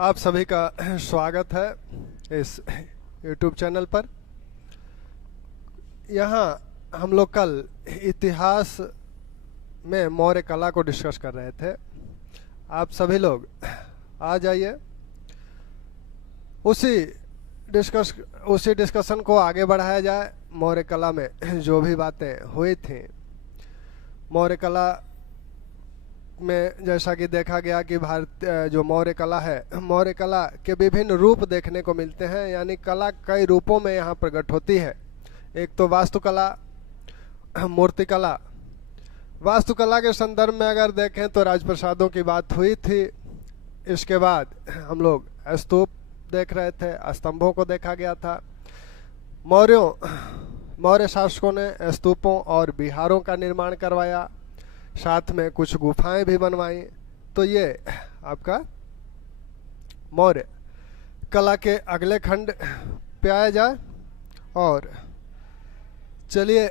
आप सभी का स्वागत है इस YouTube चैनल पर। यहाँ हम लोग कल इतिहास में मौर्य कला को डिस्कस कर रहे थे। आप सभी लोग आ जाइए, उसी डिस्कशन को आगे बढ़ाया जाए। मौर्य कला में जो भी बातें हुई थी, मौर्य कला में जैसा कि देखा गया कि जो मौर्य कला है, मौर्य कला के विभिन्न रूप देखने को मिलते हैं। यानी कला कई रूपों में यहाँ प्रकट होती है। एक तो वास्तुकला, मूर्तिकला। वास्तुकला के संदर्भ में अगर देखें तो राजप्रसादों की बात हुई थी। इसके बाद हम लोग स्तूप देख रहे थे, स्तंभों को देखा गया था। मौर्य शासकों ने स्तूपों और विहारों का निर्माण करवाया, साथ में कुछ गुफाएं भी बनवाई। तो ये आपका मौर्य कला के अगले खंड पे आया जाए। और चलिए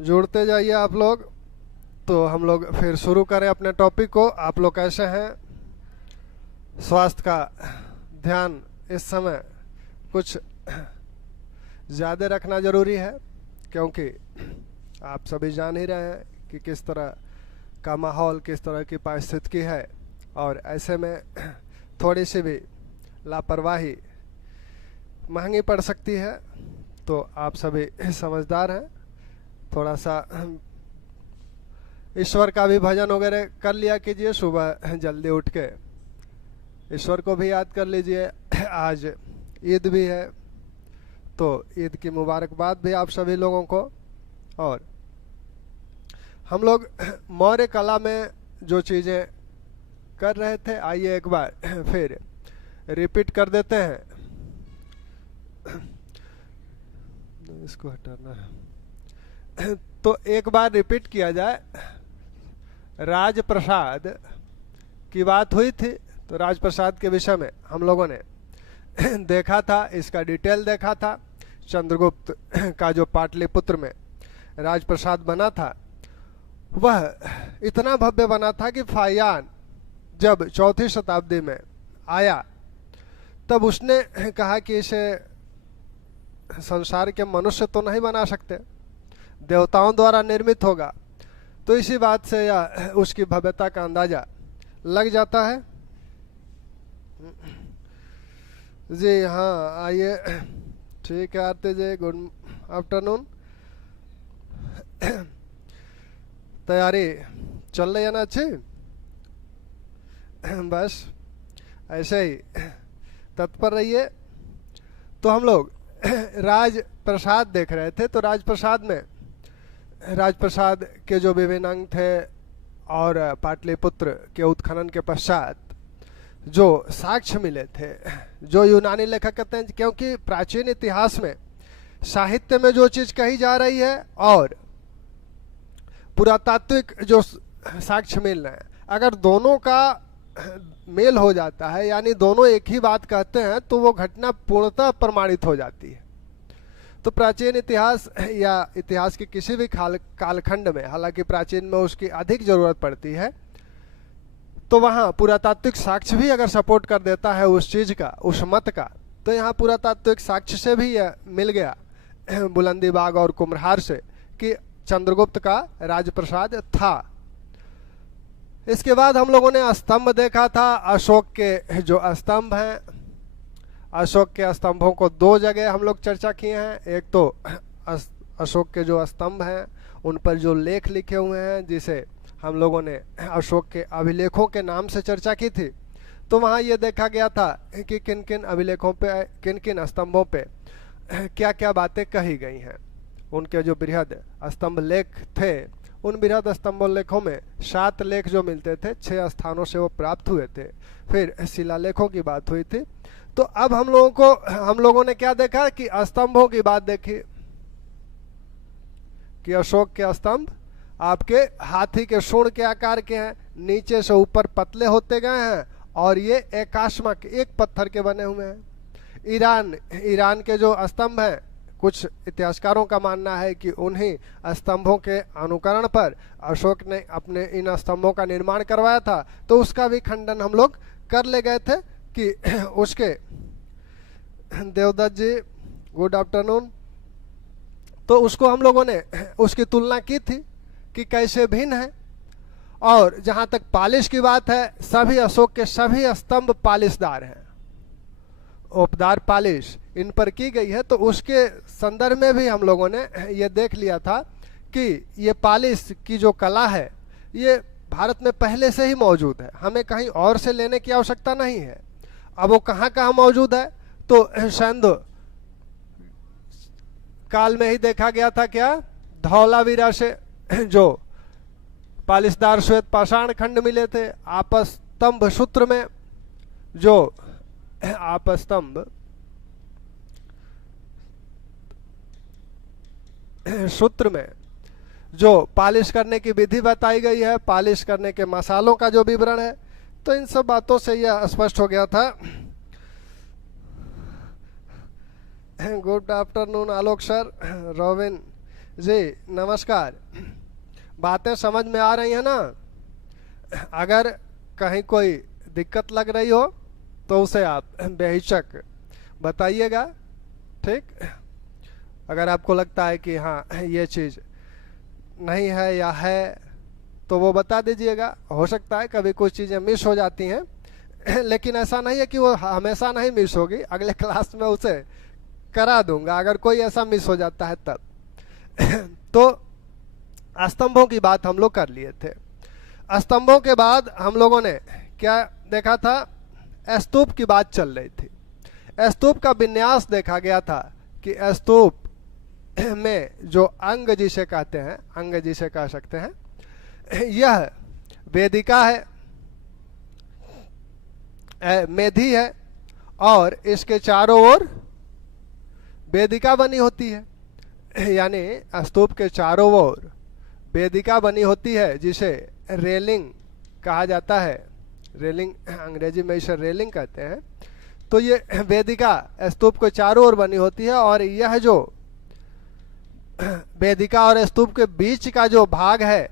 जुड़ते जाइए आप लोग। तो हम लोग फिर शुरू करें अपने टॉपिक को। आप लोग कैसे हैं? स्वास्थ्य का ध्यान इस समय कुछ ज़्यादा रखना ज़रूरी है, क्योंकि आप सभी जान ही रहे हैं कि किस तरह का माहौल, किस तरह की परिस्थिति है। और ऐसे में थोड़ी सी भी लापरवाही महंगी पड़ सकती है। तो आप सभी समझदार हैं। थोड़ा सा ईश्वर का भी भजन वगैरह कर लिया कीजिए। सुबह जल्दी उठ के ईश्वर को भी याद कर लीजिए। आज ईद भी है, तो ईद की मुबारकबाद भी आप सभी लोगों को। और हम लोग मौर्य कला में जो चीज़ें कर रहे थे, आइए एक बार फिर रिपीट कर देते हैं। इसको हटाना है तो एक बार रिपीट किया जाए। राजप्रसाद की बात हुई थी, तो राजप्रसाद के विषय में हम लोगों ने देखा था, इसका डिटेल देखा था। चंद्रगुप्त का जो पाटलिपुत्र में राजप्रसाद बना था, वह इतना भव्य बना था कि फाहियान जब 4वीं शताब्दी में आया, तब उसने कहा कि इसे संसार के मनुष्य तो नहीं बना सकते, देवताओं द्वारा निर्मित होगा। तो इसी बात से या उसकी भव्यता का अंदाजा लग जाता है। जी हाँ, आइए। ठीक है आरती जी, गुड आफ्टरनून। तैयारी चल रही है ना अच्छी? बस ऐसे ही तत्पर रहिए। तो हम लोग राजप्रसाद देख रहे थे। तो राजप्रसाद के जो विभिन्न अंग थे, और पाटलिपुत्र के उत्खनन के पश्चात जो साक्ष्य मिले थे, जो यूनानी लेखक कहते हैं, क्योंकि प्राचीन इतिहास में साहित्य में जो चीज़ कही जा रही है और पुरातात्विक जो साक्ष्य मिल रहे हैं, अगर दोनों का मेल हो जाता है, यानी दोनों एक ही बात कहते हैं, तो वो घटना पूर्णतः प्रमाणित हो जाती है। तो प्राचीन इतिहास या इतिहास के किसी भी कालखंड में, हालांकि प्राचीन में उसकी अधिक जरूरत पड़ती है, तो वहाँ पुरातात्विक साक्ष्य भी अगर सपोर्ट कर देता है उस चीज़ का, उस मत का, तो यहाँ पुरातात्विक साक्ष्य से भी यह मिल गया बुलंदी बाग और कुम्हरार से कि चंद्रगुप्त का राजप्रसाद था। इसके बाद हम लोगों ने स्तंभ देखा था। अशोक के जो स्तंभ हैं, अशोक के स्तंभों को 2 जगह हम लोग चर्चा किए हैं। एक तो अशोक के जो स्तंभ हैं, उन पर जो लेख लिखे हुए हैं, जिसे हम लोगों ने अशोक के अभिलेखों के नाम से चर्चा की थी। तो वहाँ ये देखा गया था कि किन किन अभिलेखों पे, किन किन स्तंभों पे क्या क्या बातें कही गई हैं। उनके जो बृहद स्तंभ लेख थे, उन बृहद स्तंभ लेखों में 7 लेख जो मिलते थे, 6 स्थानों से वो प्राप्त हुए थे। फिर शिलालेखों की बात हुई थी। तो अब हम लोगों ने क्या देखा कि स्तंभों की बात देखी कि अशोक के स्तंभ आपके हाथी के सूंड के आकार के हैं, नीचे से ऊपर पतले होते गए हैं, और ये एकाश्मक, एक पत्थर के बने हुए हैं। ईरान के जो स्तंभ हैं, कुछ इतिहासकारों का मानना है कि उन्हीं स्तंभों के अनुकरण पर अशोक ने अपने इन स्तंभों का निर्माण करवाया था। तो उसका भी खंडन हम लोग कर ले गए थे कि उसके देवदत्त जी गुड आफ्टरनून, तो उसको हम लोगों ने उसकी तुलना की थी कि कैसे भिन्न है। और जहां तक पालिश की बात है, सभी अशोक के सभी स्तंभ पालिशदार हैं, ओपदार पालिश इन पर की गई है। तो उसके संदर्भ में भी हम लोगों ने ये देख लिया था कि ये पालिश की जो कला है ये भारत में पहले से ही मौजूद है, हमें कहीं और से लेने की आवश्यकता नहीं है। अब वो कहाँ कहाँ मौजूद है, तो सैंधव काल में ही देखा गया था क्या, धौलावीरा से जो पालिशदार श्वेत पाषाण खंड मिले थे, आपस्तंभ सूत्र में जो आपस्तंभ सूत्र में जो पालिश करने की विधि बताई गई है, पालिश करने के मसालों का जो विवरण है, तो इन सब बातों से यह स्पष्ट हो गया था। गुड आफ्टरनून आलोक सर, रोबिन जी नमस्कार। बातें समझ में आ रही है ना? अगर कहीं कोई दिक्कत लग रही हो तो उसे आप बेहिचक बताइएगा, ठीक। अगर आपको लगता है कि हाँ ये चीज़ नहीं है या है तो वो बता दीजिएगा। हो सकता है कभी कुछ चीज़ें मिस हो जाती हैं, लेकिन ऐसा नहीं है कि वो हमेशा नहीं मिस होगी, अगले क्लास में उसे करा दूंगा अगर कोई ऐसा मिस हो जाता है तब। तो स्तंभों की बात हम लोग कर लिए थे। स्तंभों के बाद हम लोगों ने क्या देखा था, स्तूप की बात चल रही थी। स्तूप का विन्यास देखा गया था कि स्तूप में जो अंग जिसे कहते हैं, अंग जिसे कह सकते हैं, यह वेदिका है, मेधी है, और इसके चारों ओर वेदिका बनी होती है, यानी स्तूप के चारों ओर वेदिका बनी होती है जिसे रेलिंग कहा जाता है। रेलिंग अंग्रेजी में इसे रेलिंग कहते हैं। तो ये वेदिका स्तूप के चारों ओर बनी होती है, और यह जो वेदिका और स्तूप के बीच का जो भाग है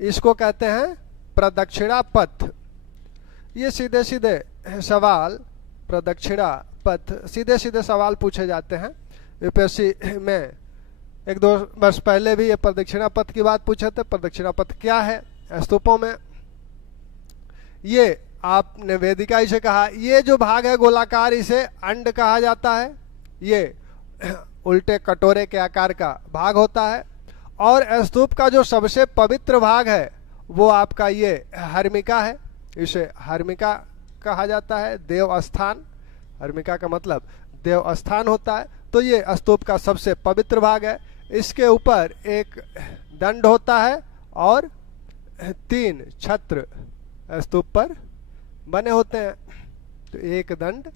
इसको कहते हैं प्रदक्षिणा पथ। ये सीधे सीधे सवाल, प्रदक्षिणा पथ, सीधे सीधे सवाल पूछे जाते हैं यूपीएससी में। एक दो वर्ष पहले भी ये प्रदक्षिणा पथ की बात पूछे थे। प्रदक्षिणा पथ क्या है स्तूपों में, ये आपने वेदिका इसे कहा। ये जो भाग है गोलाकार, इसे अंड कहा जाता है। ये उल्टे कटोरे के आकार का भाग होता है। और स्तूप का जो सबसे पवित्र भाग है वो आपका ये हर्मिका है, इसे हर्मिका कहा जाता है, देव स्थान। हर्मिका का मतलब देव स्थान होता है। तो ये स्तूप का सबसे पवित्र भाग है। इसके ऊपर एक दंड होता है और 3 छत्र स्तूप पर बने होते हैं। तो एक दंड,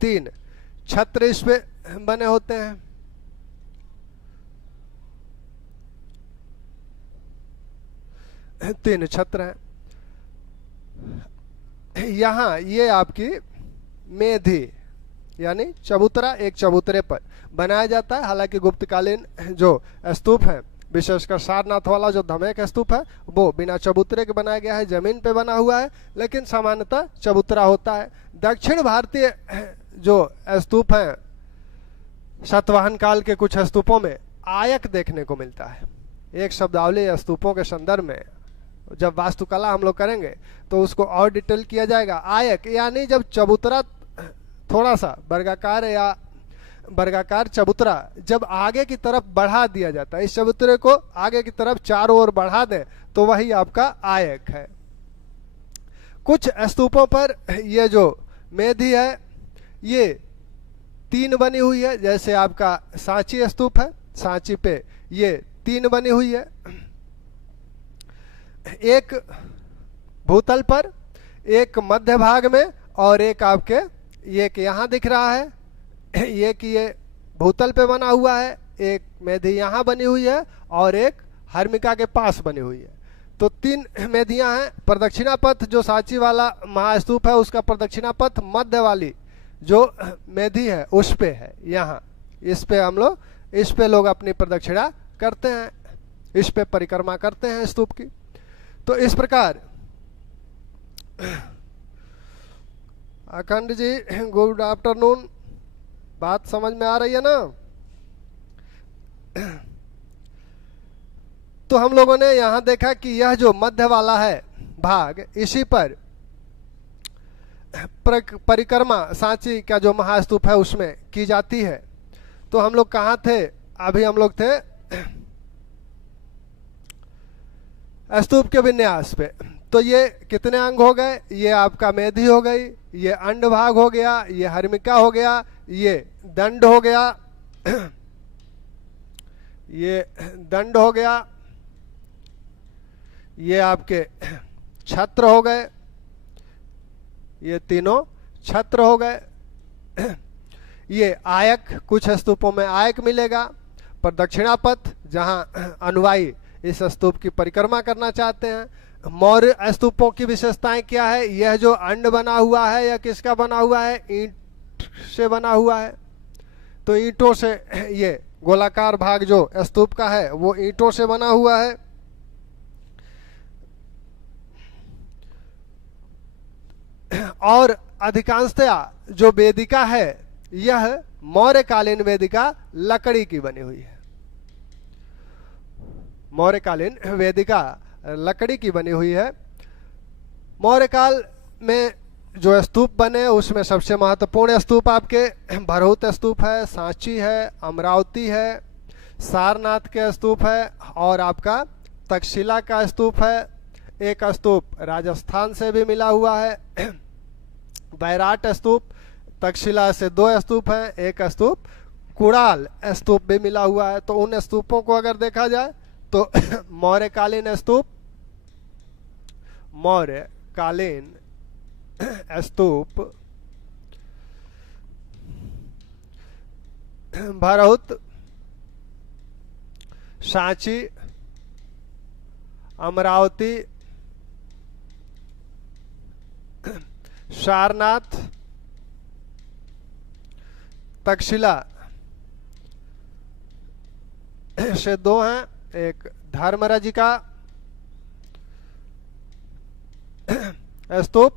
3 छत्र इस पे बने होते हैं। तीन छत्र हैं। यहां ये आपकी मेधी यानी चबूतरा, एक चबूतरे पर बनाया जाता है। हालांकि गुप्तकालीन जो स्तूप है, विशेषकर सारनाथ वाला जो धमेक स्तूप है, वो बिना चबूतरे के बनाया गया है, जमीन पे बना हुआ है, लेकिन सामान्यतः चबूतरा होता है। दक्षिण भारतीय जो स्तूप हैं, सातवाहन काल के कुछ स्तूपों में आयक देखने को मिलता है। एक शब्दावली स्तूपों के संदर्भ में जब वास्तुकला हम लोग करेंगे तो उसको और डिटेल किया जाएगा। आयक यानी जब चबूतरा थोड़ा सा वर्गाकार या वर्गाकार चबूतरा जब आगे की तरफ बढ़ा दिया जाता है, इस चबूतरे को आगे की तरफ चारों ओर बढ़ा दें तो वही आपका आयक है। कुछ स्तूपों पर ये जो मेधी है ये 3 बनी हुई है, जैसे आपका सांची स्तूप है, सांची पे ये 3 बनी हुई है, एक भूतल पर, एक मध्य भाग में, और एक आपके एक यहाँ दिख रहा है, एक ये भूतल पे बना हुआ है, एक मेधी यहाँ बनी हुई है और एक हर्मिका के पास बनी हुई है। तो 3 मेधियां हैं। प्रदक्षिणा पथ जो सांची वाला महास्तूप है उसका प्रदक्षिणा पथ मध्य वाली जो मेधी है उस पे है। यहाँ इस पे हम लोग, इस पे लोग अपनी प्रदक्षिणा करते हैं, इस पे परिक्रमा करते हैं स्तूप की। तो इस प्रकार अखंड जी गुड आफ्टरनून। बात समझ में आ रही है ना? तो हम लोगों ने यहां देखा कि यह जो मध्य वाला है भाग, इसी पर परिक्रमा सांची का जो महास्तूप है उसमें की जाती है। तो हम लोग कहाँ थे? अभी हम लोग थे स्तूप के विन्यास पे। तो ये कितने अंग हो गए? ये आपका मेधि हो गई, ये अंड भाग हो गया, ये हर्मिका हो गया, ये दंड हो गया, ये दंड हो गया, ये आपके छत्र हो गए, ये तीनों छत्र हो गए। ये आयक, कुछ स्तूपों में आयक मिलेगा। पर दक्षिणापथ, जहां अनुयायी इस स्तूप की परिक्रमा करना चाहते हैं। मौर्य स्तूपों की विशेषताएं क्या है? यह जो अंड बना हुआ है यह किसका बना हुआ है? ईंट से बना हुआ है। तो ईंटों से ये गोलाकार भाग जो स्तूप का है वो ईंटों से बना हुआ है। और अधिकांशतया जो वेदिका है यह मौर्यकालीन वेदिका लकड़ी की बनी हुई है। मौर्यकालीन वेदिका लकड़ी की बनी हुई है। मौर्यकाल में जो स्तूप बने उसमें सबसे महत्वपूर्ण स्तूप आपके भरहुत स्तूप है, सांची है, अमरावती है, सारनाथ के स्तूप है और आपका तक्षशिला का स्तूप है। एक स्तूप राजस्थान से भी मिला हुआ है, बैराट स्तूप। तक्षशिला से 2 स्तूप हैं, एक स्तूप कुड़ाल स्तूप भी मिला हुआ है। तो उन स्तूपों को अगर देखा जाए तो मौर्यकालीन स्तूप, मौर्यकालीन स्तूप भरहुत, सांची, अमरावती, सारनाथ, तक्षशिला से 2 हैं, एक धर्मराज का स्तूप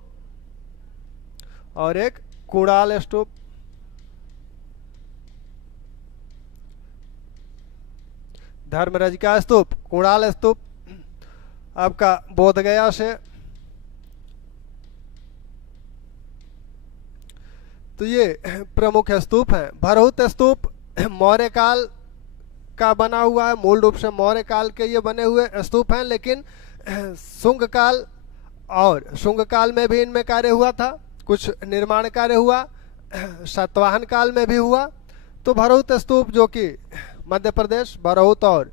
और एक कुड़ाल स्तूप। धर्मराज का स्तूप, कुड़ाल स्तूप आपका बोधगया से। तो ये प्रमुख स्तूप हैं। भरहुत स्तूप मौर्य काल का बना हुआ है, मूल रूप से मौर्य काल के ये बने हुए स्तूप हैं, लेकिन शुंग काल और शुंग काल में भी इनमें कार्य हुआ था, कुछ निर्माण कार्य हुआ, सातवाहन काल में भी हुआ। तो भरहुत स्तूप जो कि मध्य प्रदेश, भरहुत और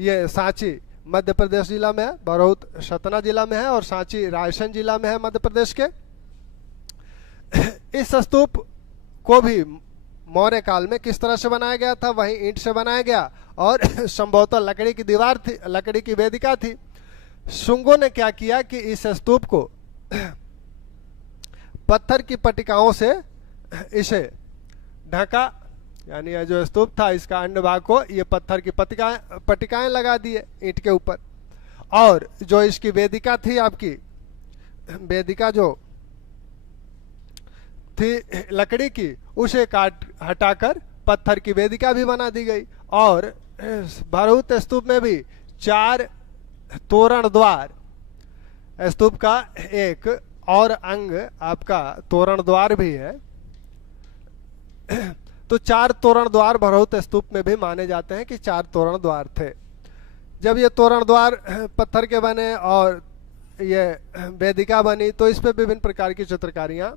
ये सांची मध्य प्रदेश जिला में है, भरहुत सतना जिला में है और सांची रायसेन जिला में है मध्य प्रदेश के। इस स्तूप को भी मौर्य काल में किस तरह से बनाया गया था? वही ईंट से बनाया गया और संभवतः लकड़ी की दीवार थी, लकड़ी की वेदिका थी। शुंगों ने क्या किया कि इस स्तूप को पत्थर की पट्टिकाओं से इसे ढका, यानी यह जो स्तूप था इसका अंड भाग को ये पत्थर की पट्टिकाएं लगा दिए ईंट के ऊपर। और जो इसकी वेदिका थी, आपकी वेदिका जो थी लकड़ी की, उसे काट हटाकर पत्थर की वेदिका भी बना दी गई। और भरहुत स्तूप में भी 4 तोरण द्वार, स्तूप का एक और अंग आपका तोरण द्वार भी है। तो 4 तोरण द्वार भरहुत स्तूप में भी माने जाते हैं कि 4 तोरण द्वार थे। जब ये तोरण द्वार पत्थर के बने और ये वेदिका बनी तो इस पे विभिन्न प्रकार की चित्रकारियां,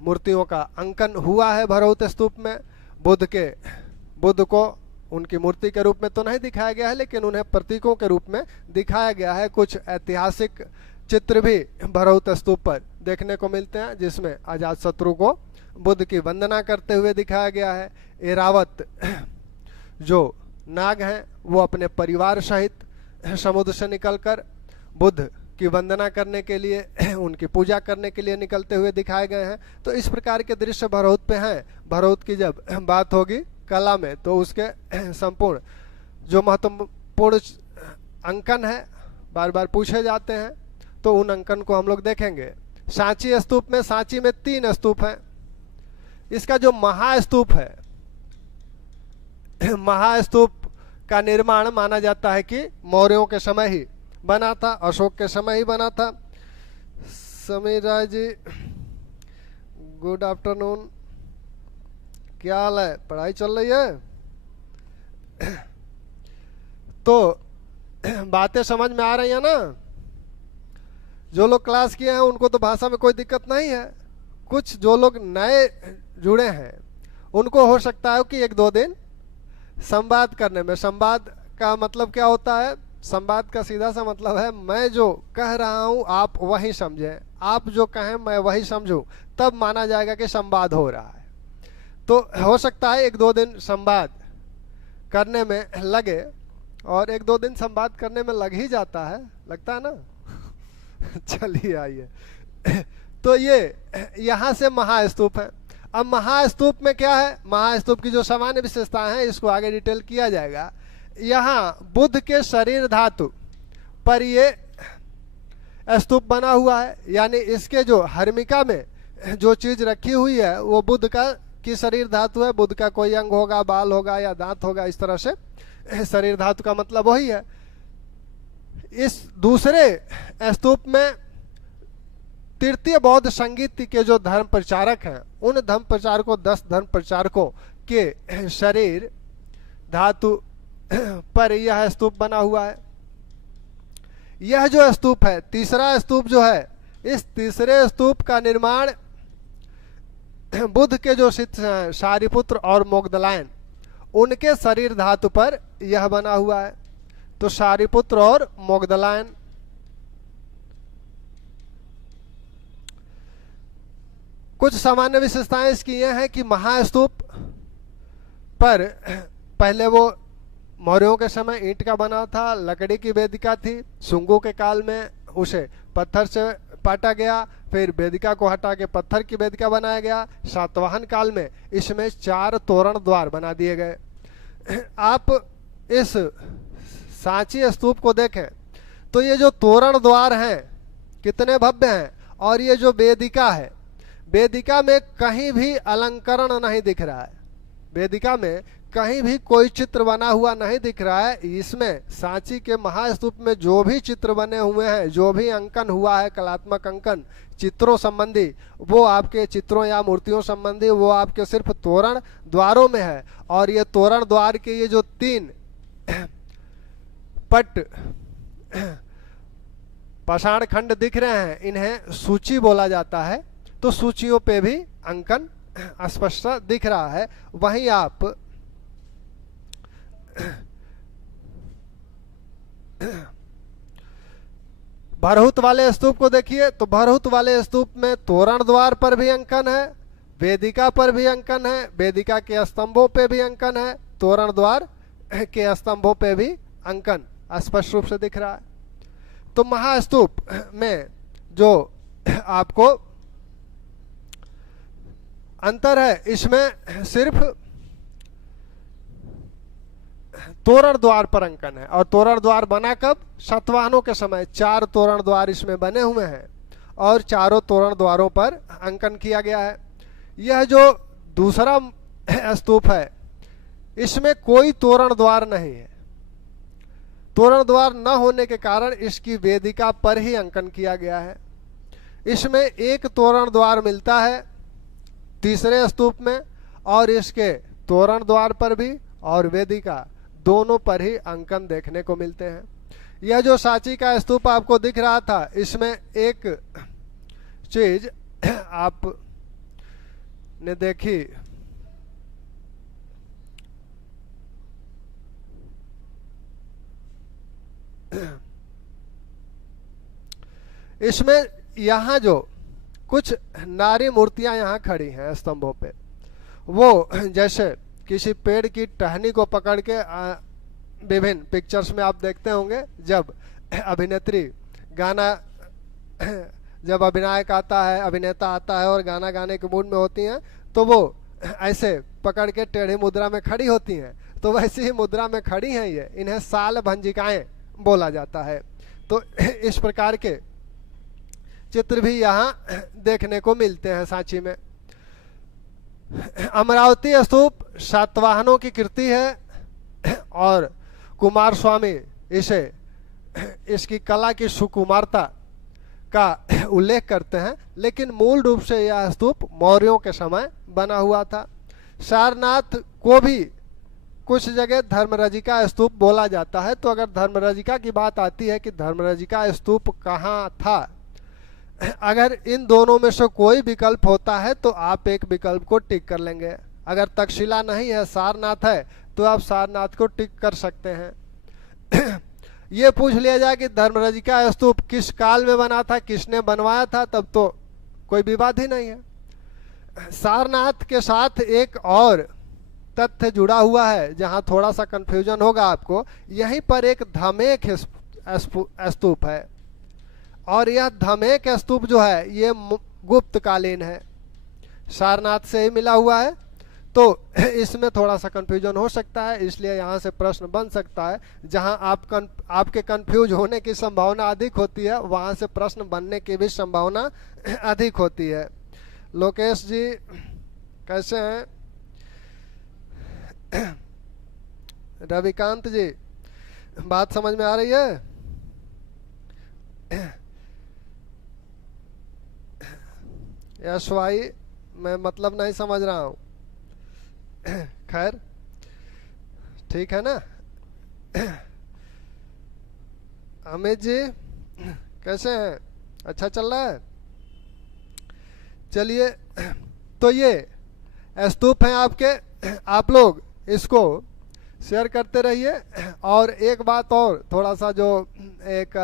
मूर्तियों का अंकन हुआ है भरहुत स्तूप में। बुद्ध को उनकी मूर्ति के रूप में तो नहीं दिखाया गया है, लेकिन उन्हें प्रतीकों के रूप में दिखाया गया है। कुछ ऐतिहासिक चित्र भी भरहुत स्तूप पर देखने को मिलते हैं, जिसमें अजातशत्रु को बुद्ध की वंदना करते हुए दिखाया गया है। एरावत जो नाग हैं वो अपने परिवार सहित समुद्र से निकलकर बुद्ध की वंदना करने के लिए, उनकी पूजा करने के लिए निकलते हुए दिखाए गए हैं। तो इस प्रकार के दृश्य भरहुत पे हैं। भरहुत की जब बात होगी कला में तो उसके संपूर्ण जो महत्वपूर्ण अंकन है बार बार पूछे जाते हैं, तो उन अंकन को हम लोग देखेंगे। सांची स्तूप में, सांची में 3 स्तूप हैं। इसका जो महास्तूप है, महास्तूप का निर्माण माना जाता है कि मौर्यों के समय ही बना था, अशोक के समय ही बना था। समीरा जी गुड आफ्टरनून, क्या हाल है, पढ़ाई चल रही है? तो बातें समझ में आ रही है ना? जो लोग क्लास किए हैं उनको तो भाषा में कोई दिक्कत नहीं है। कुछ जो लोग नए जुड़े हैं उनको हो सकता है कि 1-2 दिन संवाद करने में, संवाद का मतलब क्या होता है? संवाद का सीधा सा मतलब है मैं जो कह रहा हूं आप वही समझें, आप जो कहें मैं वही समझूं, तब माना जाएगा कि संवाद हो रहा है। तो हो सकता है 1-2 दिन संवाद करने में लगे, और 1-2 दिन संवाद करने में लग ही जाता है, लगता है ना? चलिए आइए। तो ये यहाँ से महास्तूप है। अब महास्तूप में क्या है? महास्तूप की जो सामान्य विशेषताएं हैं इसको आगे डिटेल किया जाएगा। यहाँ बुद्ध के शरीर धातु पर ये स्तूप बना हुआ है, यानी इसके जो हर्मिका में जो चीज रखी हुई है वो बुद्ध का की शरीर धातु है। बुद्ध का कोई अंग होगा, बाल होगा या दांत होगा, इस तरह से शरीर धातु का मतलब वही है। इस दूसरे स्तूप में तृतीय बौद्ध संगीत के जो धर्म प्रचारक हैं उन धर्म प्रचारकों 10 धर्म प्रचारकों के शरीर धातु पर यह स्तूप बना हुआ है। यह जो स्तूप है, तीसरा स्तूप जो है, इस तीसरे स्तूप का निर्माण बुद्ध के जो शिष्य हैं शारिपुत्र और मोगदलायन, उनके शरीर धातु पर यह बना हुआ है। तो शारिपुत्र और मोगदलायन, कुछ सामान्य विशेषताएं इसकी यह है कि महास्तूप पर पहले वो मौर्यों के समय ईंट का बना था, लकड़ी की वेदिका थी। सुंगू के काल में उसे पत्थर से पाटा गया, फिर वेदिका को हटा के पत्थर की वेदिका बनाया गया। सातवाहन काल में इसमें 4 तोरण द्वार बना दिए गए। आप इस सांची स्तूप को देखें तो ये जो तोरण द्वार हैं कितने भव्य हैं, और ये जो वेदिका है, वेदिका में कहीं भी अलंकरण नहीं दिख रहा है, वेदिका में कहीं भी कोई चित्र बना हुआ नहीं दिख रहा है। इसमें सांची के महास्तूप में जो भी चित्र बने हुए हैं, जो भी अंकन हुआ है, कलात्मक अंकन चित्रों संबंधी, वो आपके चित्रों या मूर्तियों संबंधी, वो आपके सिर्फ तोरण द्वारों में है। और ये तोरण द्वार के ये जो 3 पट पाषाण खंड दिख रहे हैं, इन्हें सूची बोला जाता है। तो सूचियों पे भी अंकन स्पष्ट दिख रहा है। वहीं आप भरहुत वाले स्तूप को देखिए तो भरहुत वाले स्तूप में तोरण द्वार पर भी अंकन है, वेदिका पर भी अंकन है, वेदिका के स्तंभों पे भी अंकन है, तोरण द्वार के स्तंभों पे भी अंकन स्पष्ट रूप से दिख रहा है। तो महास्तूप में जो आपको अंतर है, इसमें सिर्फ तोरण द्वार पर अंकन है। और तोरण द्वार बना कब? सातवाहनों के समय 4 तोरण द्वार इसमें बने हुए हैं और चारों तोरण द्वारों पर अंकन किया गया है। यह जो दूसरा स्तूप है इसमें कोई तोरण द्वार नहीं है। तोरण द्वार न होने के कारण इसकी वेदिका पर ही अंकन किया गया है। इसमें एक तोरण द्वार मिलता है तीसरे स्तूप में, और इसके तोरण द्वार पर भी और वेदिका दोनों पर ही अंकन देखने को मिलते हैं। यह जो सांची का स्तूप आपको दिख रहा था, इसमें एक चीज आप ने देखी, इसमें यहाँ जो कुछ नारी मूर्तियां यहाँ खड़ी हैं स्तंभों पे, वो जैसे किसी पेड़ की टहनी को पकड़ के विभिन्न पिक्चर्स में आप देखते होंगे, जब अभिनेत्री गाना, जब अभिनायक आता है, अभिनेता आता है और गाना गाने के मूड में होती हैं, तो वो ऐसे पकड़ के टेढ़ी मुद्रा में खड़ी होती हैं। तो वैसी ही मुद्रा में खड़ी हैं ये, इन्हें साल भंजिकाएं बोला जाता है। तो इस प्रकार के चित्र भी यहाँ देखने को मिलते हैं सांची में। अमरावती स्तूप सातवाहनों की कृति है और कुमार स्वामी इसे इसकी कला की सुकुमारता का उल्लेख करते हैं, लेकिन मूल रूप से यह स्तूप मौर्यों के समय बना हुआ था। सारनाथ को भी कुछ जगह धर्मरजिका स्तूप बोला जाता है। तो अगर धर्मरजिका की बात आती है कि धर्मरजिका स्तूप कहाँ था, अगर इन दोनों में से कोई विकल्प होता है तो आप एक विकल्प को टिक कर लेंगे। अगर तक्षशिला नहीं है, सारनाथ है, तो आप सारनाथ को टिक कर सकते हैं। ये पूछ लिया जाए कि धर्मरजिका स्तूप किस काल में बना था, किसने बनवाया था, तब तो कोई विवाद ही नहीं है। सारनाथ के साथ एक और तथ्य जुड़ा हुआ है जहां थोड़ा सा कंफ्यूजन होगा आपको। यहीं पर एक धमेक स्तूप है और यह धमेक स्तूप जो है ये गुप्त कालीन है, सारनाथ से ही मिला हुआ है। तो इसमें थोड़ा सा कंफ्यूजन हो सकता है, इसलिए यहाँ से प्रश्न बन सकता है। जहाँ आपके कंफ्यूज होने की संभावना अधिक होती है, वहाँ से प्रश्न बनने की भी संभावना अधिक होती है। लोकेश जी कैसे हैं? रविकांत जी, बात समझ में आ रही है? यशवाई, मैं मतलब नहीं समझ रहा हूँ। खैर ठीक है ना। अमित जी कैसे हैं? अच्छा चल रहा है? चलिए, तो ये स्तूप हैं आपके, आप लोग इसको शेयर करते रहिए। और एक बात और, थोड़ा सा जो एक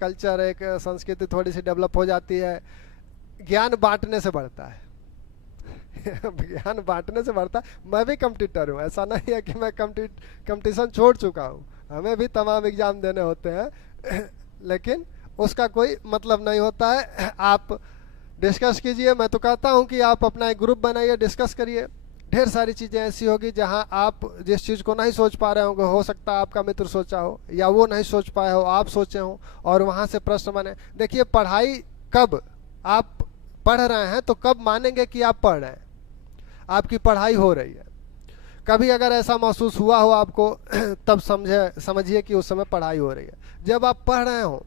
कल्चर, एक संस्कृति थोड़ी सी डेवलप हो जाती है, ज्ञान बांटने से बढ़ता है। ज्ञान बांटने से बढ़ता है। मैं भी कम्पिटिटर हूँ, ऐसा नहीं है कि मैं कंपटीशन छोड़ चुका हूँ, हमें भी तमाम एग्जाम देने होते हैं, लेकिन उसका कोई मतलब नहीं होता है। आप डिस्कस कीजिए। मैं तो कहता हूँ कि आप अपना एक ग्रुप बनाइए, डिस्कस करिए। ढेर सारी चीज़ें ऐसी होगी जहाँ आप जिस चीज़ को नहीं सोच पा रहे होंगे, हो सकता है आपका मित्र सोचा हो, या वो नहीं सोच पाए हो, आप सोचे हो, और वहाँ से प्रश्न बने। देखिए, पढ़ाई कब आप पढ़ रहे हैं तो कब मानेंगे कि आप पढ़ रहे हैं? आपकी पढ़ाई हो रही है। कभी अगर ऐसा महसूस हुआ हो आपको, तब समझिए कि उस समय पढ़ाई हो रही है। जब आप पढ़ रहे हो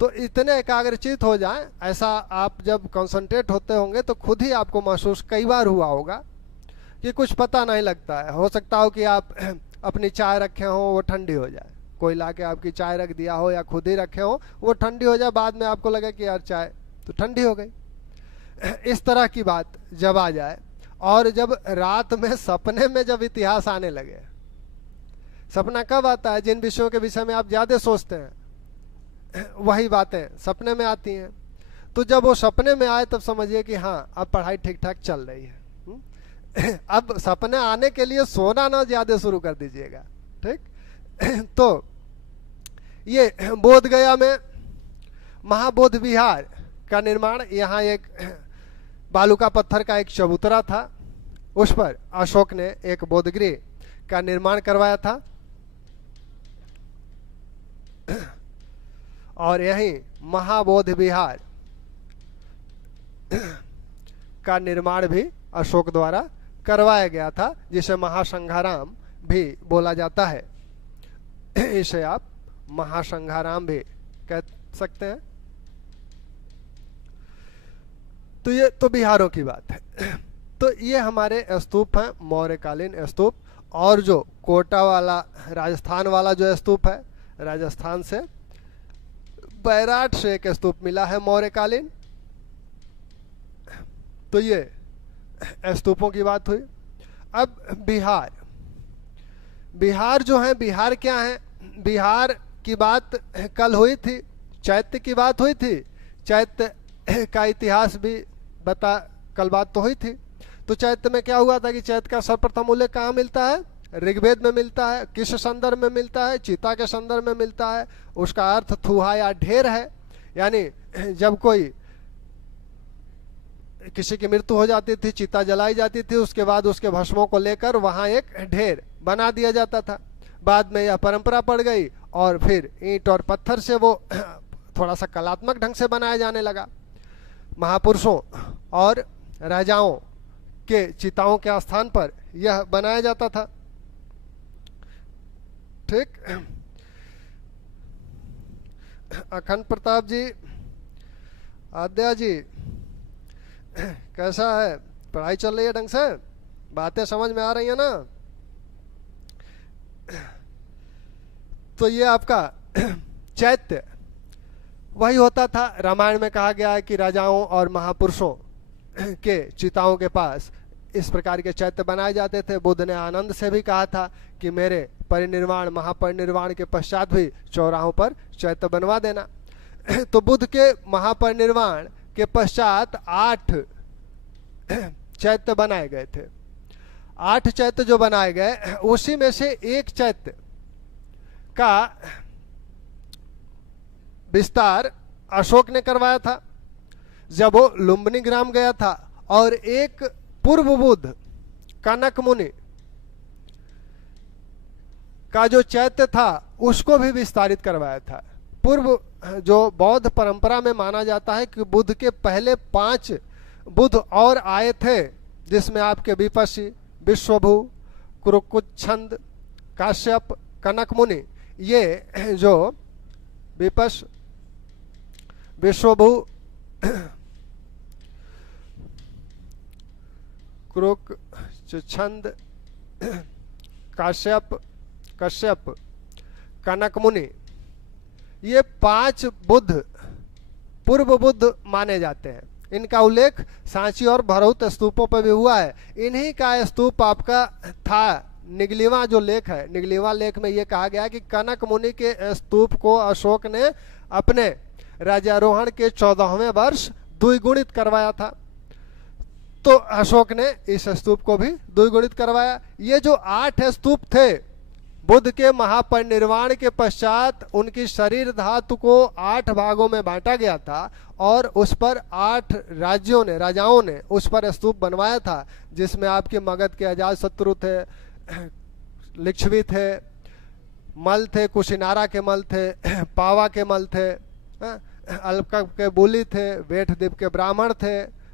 तो इतने एकाग्रचित हो जाएं, ऐसा आप जब कंसंट्रेट होते होंगे तो खुद ही आपको महसूस कई बार हुआ होगा कि कुछ पता नहीं लगता है। हो सकता हो कि आप अपनी चाय रखे हो, वो ठंडी हो जाए, कोई लाके आपकी चाय रख दिया हो, या खुद ही रखे हो वो ठंडी हो जाए, बाद में आपको लगे कि यार चाय तो ठंडी हो गई। इस तरह की बात जब आ जाए, और जब रात में सपने में जब इतिहास आने लगे। सपना कब आता है? जिन विषयों के विषय में आप ज्यादा सोचते हैं वही बातें सपने में आती हैं। तो जब वो सपने में आए तब समझिए कि हाँ, अब पढ़ाई ठीक ठाक चल रही है। अब सपने आने के लिए सोना ना ज्यादा शुरू कर दीजिएगा, ठीक। तो ये बोध गया में महाबोध विहार का निर्माण, यहाँ एक बालू का पत्थर का एक चबूतरा था, उस पर अशोक ने एक बोधगृह का निर्माण करवाया था, और यही महाबोध विहार का निर्माण भी अशोक द्वारा करवाया गया था, जिसे महासंघाराम भी बोला जाता है। इसे आप महासंघाराम भी कह सकते हैं। तो ये तो बिहारों की बात है। तो ये हमारे स्तूप हैं, मौर्यकालीन स्तूप। और जो कोटा वाला, राजस्थान वाला जो स्तूप है, राजस्थान से बैराट से एक स्तूप मिला है मौर्यकालीन। तो ये स्तूपों की बात हुई। अब बिहार, बिहार जो है, बिहार क्या है? बिहार की बात कल हुई थी, चैत्य की बात हुई थी, चैत्य का इतिहास भी कल बात तो हुई थी। तो चैत्य में क्या हुआ था कि चैत्य का सर्वप्रथम उल्लेख कहाँ मिलता है? ऋग्वेद में मिलता है। किस संदर्भ में मिलता है? चीता के संदर्भ में मिलता है। उसका अर्थ थूहा या ढेर है, यानी जब कोई किसी की मृत्यु हो जाती थी, चिता जलाई जाती थी, उसके बाद उसके भस्मों को लेकर वहां एक ढेर बना दिया जाता था। बाद में यह परंपरा पड़ गई और फिर ईंट और पत्थर से वो थोड़ा सा कलात्मक ढंग से बनाया जाने लगा। महापुरुषों और राजाओं के चिताओं के स्थान पर यह बनाया जाता था। ठीक। अखंड प्रताप जी, आद्या जी, कैसा है? पढ़ाई चल रही है ढंग से? बातें समझ में आ रही है ना? तो ये आपका चैत्य वही होता था। रामायण में कहा गया है कि राजाओं और महापुरुषों के चिताओं के पास इस प्रकार के चैत्य बनाए जाते थे। बुद्ध ने आनंद से भी कहा था कि मेरे परिनिर्वाण, महापरिनिर्वाण के पश्चात भी चौराहों पर चैत्य बनवा देना। तो बुद्ध के महापरिनिर्वाण के पश्चात 8 चैत्य बनाए गए थे। 8 चैत्य जो बनाए गए, उसी में से एक चैत्य का विस्तार अशोक ने करवाया था जब वो लुम्बिनी ग्राम गया था, और एक पूर्व बुद्ध कनक मुनि का जो चैत्य था उसको भी विस्तारित करवाया था। पूर्व जो बौद्ध परंपरा में माना जाता है कि बुद्ध के पहले 5 बुद्ध और आए थे, जिसमें आपके विपस्सी, विश्वभू, कुरुकुच्छंद, काश्यप, कनक मुनि, ये जो विश्वभू, कुरुकुच्छंद, कश्यप, कनक मुनि, ये 5 बुद्ध पूर्व बुद्ध माने जाते हैं। इनका उल्लेख सांची और भरहुत स्तूपों पर भी हुआ है। इन्हीं का स्तूप आपका था निगलीवा जो लेख है, निगलीवा लेख में ये कहा गया कि कनक मुनि के स्तूप को अशोक ने अपने राज्यारोहण के 14वें वर्ष द्विगुणित करवाया था। तो अशोक ने इस स्तूप को भी द्विगुणित करवाया। ये जो 8 स्तूप थे, बुद्ध के महापरिनिर्वाण के पश्चात उनकी शरीर धातु को 8 भागों में बांटा गया था, और उस पर 8 राजाओं ने उस पर स्तूप बनवाया था, जिसमें आपके मगध के अजातशत्रु थे, लिच्छवी थे, मल थे, कुशिनारा के मल थे, पावा के मल थे, अल्पक के बोली थे, वेठदीप के ब्राह्मण थे,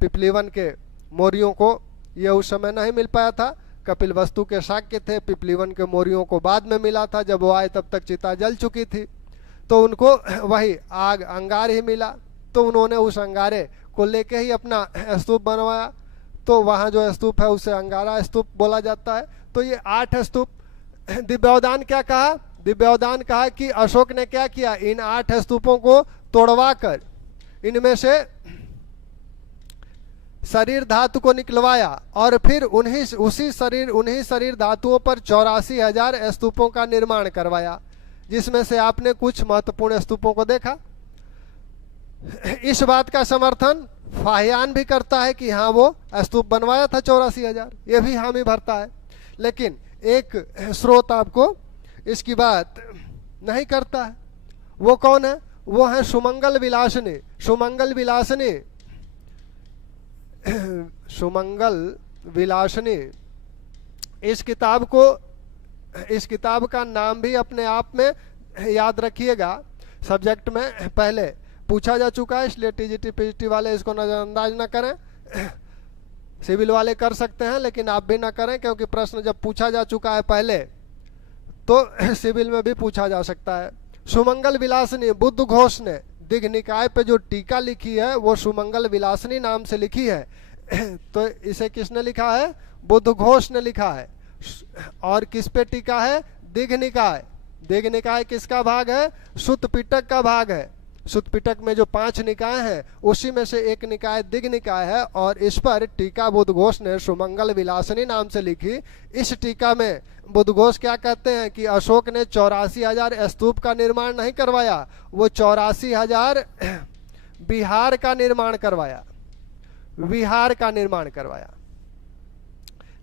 पिपलीवन के मौर्यों को ये उस समय नहीं मिल पाया था। कपिल वस्तु के शाक्य थे, पिपलीवन के मौर्यों को बाद में मिला था। जब वो आए तब तक चिता जल चुकी थी, तो उनको वही आग अंगार ही मिला। तो उन्होंने उस अंगारे को लेके ही अपना स्तूप बनवाया। तो वहाँ जो स्तूप है उसे अंगारा स्तूप बोला जाता है। तो ये 8 स्तूप। दिव्योदान क्या कहा? दिव्योदान कहा कि अशोक ने क्या किया, इन 8 स्तूपों को तोड़वा कर इनमें से शरीर धातु को निकलवाया, और फिर उन्हीं शरीर धातुओं पर 84,000 स्तूपों का निर्माण करवाया, जिसमें से आपने कुछ महत्वपूर्ण स्तूपों को देखा। इस बात का समर्थन फाहियान भी करता है कि हाँ, वो स्तूप बनवाया था 84,000, ये भी हामी भरता है। लेकिन एक स्रोत आपको इसकी बात नहीं करता है। वो कौन है? वो है सुमंगल विलासिनी। सुमंगल विलासिनी इस किताब का नाम भी अपने आप में याद रखिएगा। सब्जेक्ट में पहले पूछा जा चुका है, इसलिए टीजीटी पीजीटी वाले इसको नजरअंदाज न करें। सिविल वाले कर सकते हैं, लेकिन आप भी ना करें, क्योंकि प्रश्न जब पूछा जा चुका है पहले तो सिविल में भी पूछा जा सकता है। सुमंगल विलासिनी बुद्ध घोष ने दिघ निकाय पे जो टीका लिखी है वो सुमंगल विलासिनी नाम से लिखी है। तो इसे किसने लिखा है? बुद्ध घोष ने लिखा है। और किस पे टीका है? दिघ निकाय। दिघ निकाय किसका भाग है? सुत्त पिटक का भाग है। सुत्त पिटक में जो 5 निकाय हैं उसी में से एक निकाय दिघ निकाय है, और इस पर टीका बुद्ध घोष ने सुमंगल विलासिनी नाम से लिखी। इस टीका में बुद्ध घोष क्या कहते हैं कि अशोक ने 84,000 स्तूप का निर्माण नहीं करवाया, वो 84,000 विहार का निर्माण करवाया।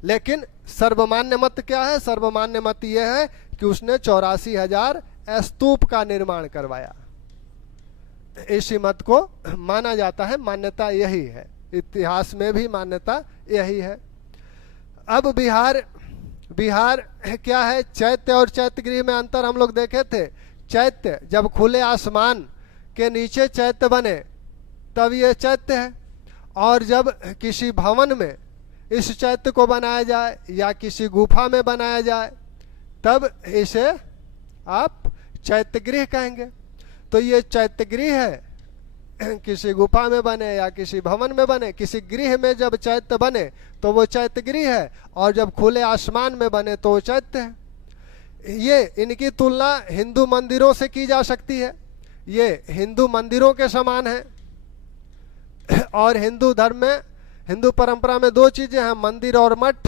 लेकिन सर्वमान्य मत क्या है? सर्वमान्य मत यह है कि उसने 84,000 स्तूप का निर्माण करवाया। इसी मत को माना जाता है, मान्यता यही है, इतिहास में भी मान्यता यही है। अब बिहार क्या है? चैत्य और चैत्यगृह में अंतर हम लोग देखे थे। चैत्य, जब खुले आसमान के नीचे चैत्य बने तब ये चैत्य है। और जब किसी भवन में इस चैत्य को बनाया जाए या किसी गुफा में बनाया जाए तब इसे आप चैत्य गृह कहेंगे। तो ये चैत्य गृह है, किसी गुफा में बने या किसी भवन में बने, किसी गृह में जब चैत्य बने तो वो चैत्य गृह है, और जब खुले आसमान में बने तो वो चैत्य है। ये इनकी तुलना हिंदू मंदिरों से की जा सकती है। ये हिंदू मंदिरों के समान है। और हिंदू धर्म में, हिंदू परंपरा में दो चीजें हैं, मंदिर और मठ।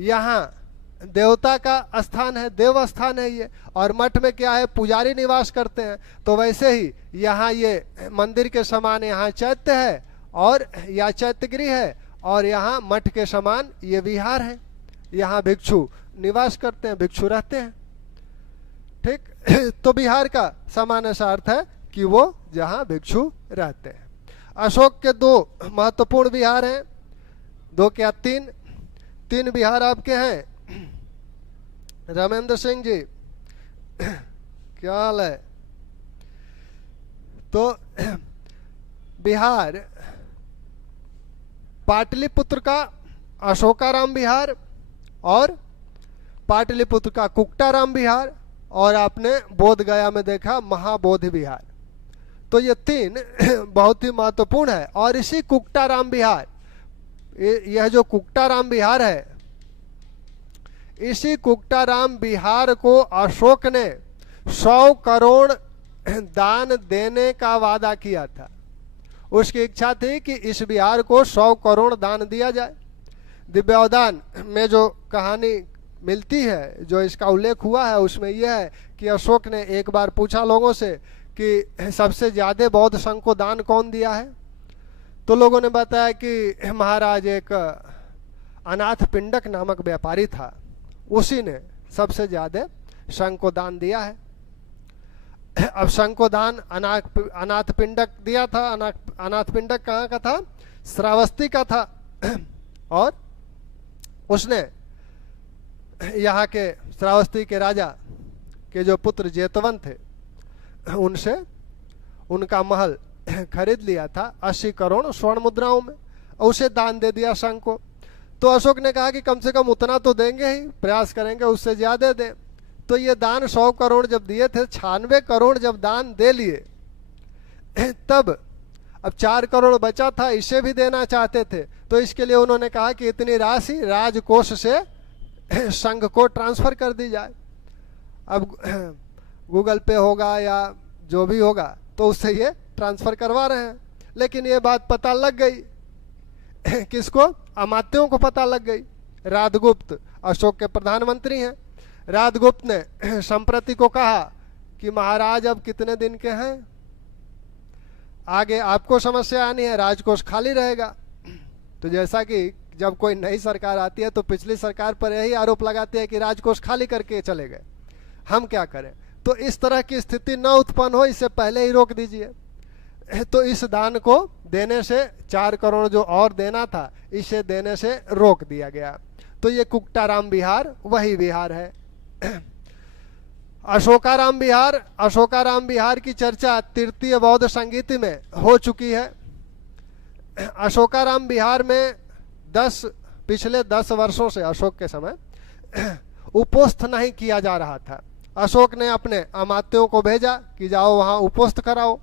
यहाँ देवता का स्थान है, देव स्थान है ये, और मठ में क्या है, पुजारी निवास करते हैं। तो वैसे ही यहाँ ये मंदिर के समान यहाँ चैत्य है और या चैत्य गृह है, और यहाँ मठ के समान ये विहार है। यहाँ भिक्षु निवास करते हैं, भिक्षु रहते हैं। ठीक, तो विहार का सामान्य सा अर्थ है कि वो जहाँ भिक्षु रहते हैं। अशोक के दो महत्वपूर्ण विहार हैं, दो क्या तीन विहार आपके हैं। रामेंद्र सिंह जी क्या हाल है? तो बिहार पाटलिपुत्र का अशोकाराम विहार और पाटलिपुत्र का कुक्टाराम विहार, और आपने बोध गया में देखा महाबोधि विहार। तो ये तीन बहुत ही महत्वपूर्ण है। और इसी कुक्टाराम विहार, यह जो कुक्टाराम विहार है, इसी कुक्टाराम विहार को अशोक ने 100 करोड़ दान देने का वादा किया था। उसकी इच्छा थी कि इस विहार को 100 करोड़ दान दिया जाए। दिव्यावदान में जो कहानी मिलती है, जो इसका उल्लेख हुआ है, उसमें यह है कि अशोक ने एक बार पूछा लोगों से कि सबसे ज्यादा बौद्ध संघ को दान कौन दिया है। तो लोगों ने बताया कि महाराज एक अनाथ पिंडक नामक व्यापारी था, उसी ने सबसे ज्यादा संघ को दान दिया है। अब संघ को दान अनाथ पिंडक दिया था। अनाथ पिंडक कहाँ का था? श्रावस्ती का था। और उसने यहाँ के श्रावस्ती के राजा के जो पुत्र जेतवन थे, उनसे उनका महल खरीद लिया था 80 करोड़ स्वर्ण मुद्राओं में, और उसे दान दे दिया संघ को। तो अशोक ने कहा कि कम से कम उतना तो देंगे ही, प्रयास करेंगे उससे ज्यादा दें। तो ये दान 100 करोड़ जब दिए थे, 96 करोड़ जब दान दे लिए, तब अब 4 करोड़ बचा था, इसे भी देना चाहते थे। तो इसके लिए उन्होंने कहा कि इतनी राशि राजकोष से संघ को ट्रांसफर कर दी जाए। अब गूगल पे होगा या जो भी होगा तो उससे ये ट्रांसफर करवा रहे हैं। लेकिन ये बात पता लग गई किसको? अमात्यों को पता लग गई। राजगुप्त अशोक के प्रधानमंत्री हैं। राजगुप्त ने संप्रति को कहा कि महाराज अब कितने दिन के हैं, आगे आपको समस्या आनी है, राजकोष खाली रहेगा। तो जैसा कि जब कोई नई सरकार आती है तो पिछली सरकार पर यही आरोप लगाती है कि राजकोष खाली करके चले गए, हम क्या करें। तो इस तरह की स्थिति न उत्पन्न हो, इससे पहले ही रोक दीजिए। तो इस दान को देने से 4 करोड़ जो और देना था, इसे देने से रोक दिया गया। तो ये कुक्टाराम विहार वही विहार है। अशोकाराम विहार, अशोकाराम विहार की चर्चा तृतीय बौद्ध संगीति में हो चुकी है। अशोकाराम विहार में पिछले 10 वर्षों से अशोक के समय उपोस्थ नहीं किया जा रहा था। अशोक ने अपने अमात्यों को भेजा कि जाओ वहां उपोस्थ कराओ।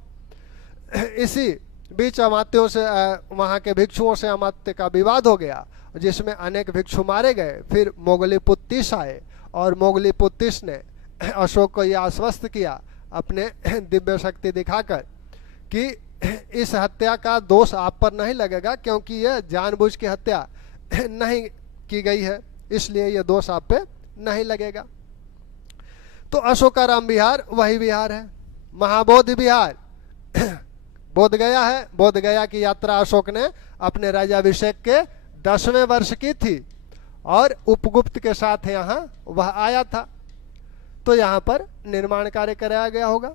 इसी बीच अमात्यों से, वहां के भिक्षुओं से अमात्य का विवाद हो गया, जिसमें अनेक भिक्षु मारे गए। फिर मोगलीपुत्तिस आए और मोगलीपुत्तिस ने अशोक को यह आश्वस्त किया अपने दिव्य शक्ति दिखाकर कि इस हत्या का दोष आप पर नहीं लगेगा, क्योंकि यह जानबूझ की हत्या नहीं की गई है, इसलिए यह दोष आप पे नहीं लगेगा। तो अशोकाराम विहार वही विहार है। महाबोधि विहार बोध गया है। बोध गया की यात्रा अशोक ने अपने राज्याभिषेक के 10वें वर्ष की थी और उपगुप्त के साथ यहाँ वह आया था। तो यहाँ पर निर्माण कार्य कराया गया होगा।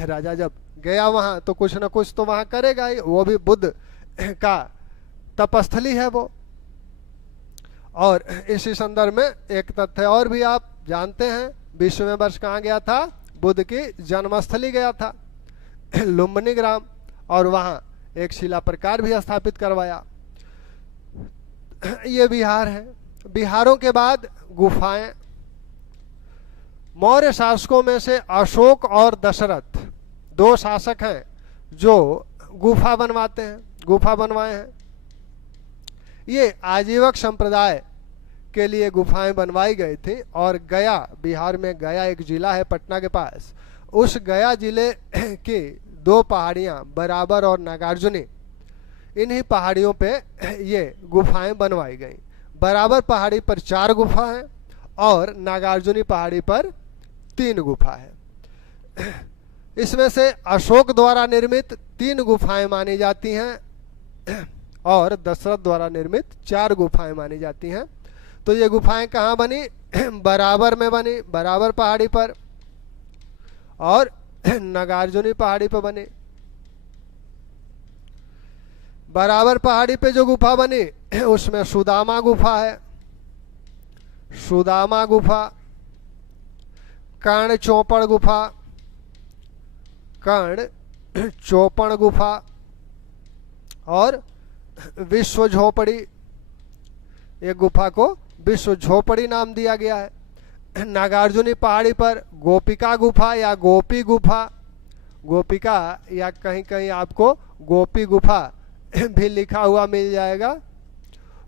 राजा जब गया वहां तो कुछ न कुछ तो वहां करेगा ही, वो भी बुद्ध का तपस्थली है वो। और इसी संदर्भ में एक तथ्य और भी आप जानते हैं, 20वें वर्ष कहाँ गया था? बुद्ध की जन्मस्थली गया था लुम्बिनी ग्राम, और वहां एक शिला प्रकार भी स्थापित करवाया। ये बिहार है। बिहारों के बाद गुफाएं। मौर्य शासकों में से अशोक और दशरथ दो शासक हैं जो गुफा बनवाते हैं, गुफा बनवाए हैं। ये आजीवक संप्रदाय के लिए गुफाएं बनवाई गई थी। और गया, बिहार में गया एक जिला है पटना के पास, उस गया जिले की दो पहाड़ियां बराबर और नागार्जुनी, इन्हीं पहाड़ियों पे ये गुफाएं बनवाई गई। बराबर पहाड़ी पर 4 गुफा हैं और नागार्जुनी पहाड़ी पर 3 गुफा है। इसमें से अशोक द्वारा निर्मित 3 गुफाएं मानी जाती हैं और दशरथ द्वारा निर्मित 4 गुफाएं मानी जाती हैं। तो ये गुफाएं कहाँ बनी? बराबर में बनी, बराबर पहाड़ी पर, और नागार्जुनी पहाड़ी पर बनी। बराबर पहाड़ी पे जो गुफा बनी उसमें सुदामा गुफा है, सुदामा गुफा, कर्ण चौपड़ गुफा, कर्ण चौपड़ गुफा और विश्व झोपड़ी। एक गुफा को विश्व झोपड़ी नाम दिया गया है। नागार्जुनी पहाड़ी पर गोपिका गुफा या गोपी गुफा, गोपिका या कहीं कहीं आपको गोपी गुफा भी लिखा हुआ मिल जाएगा।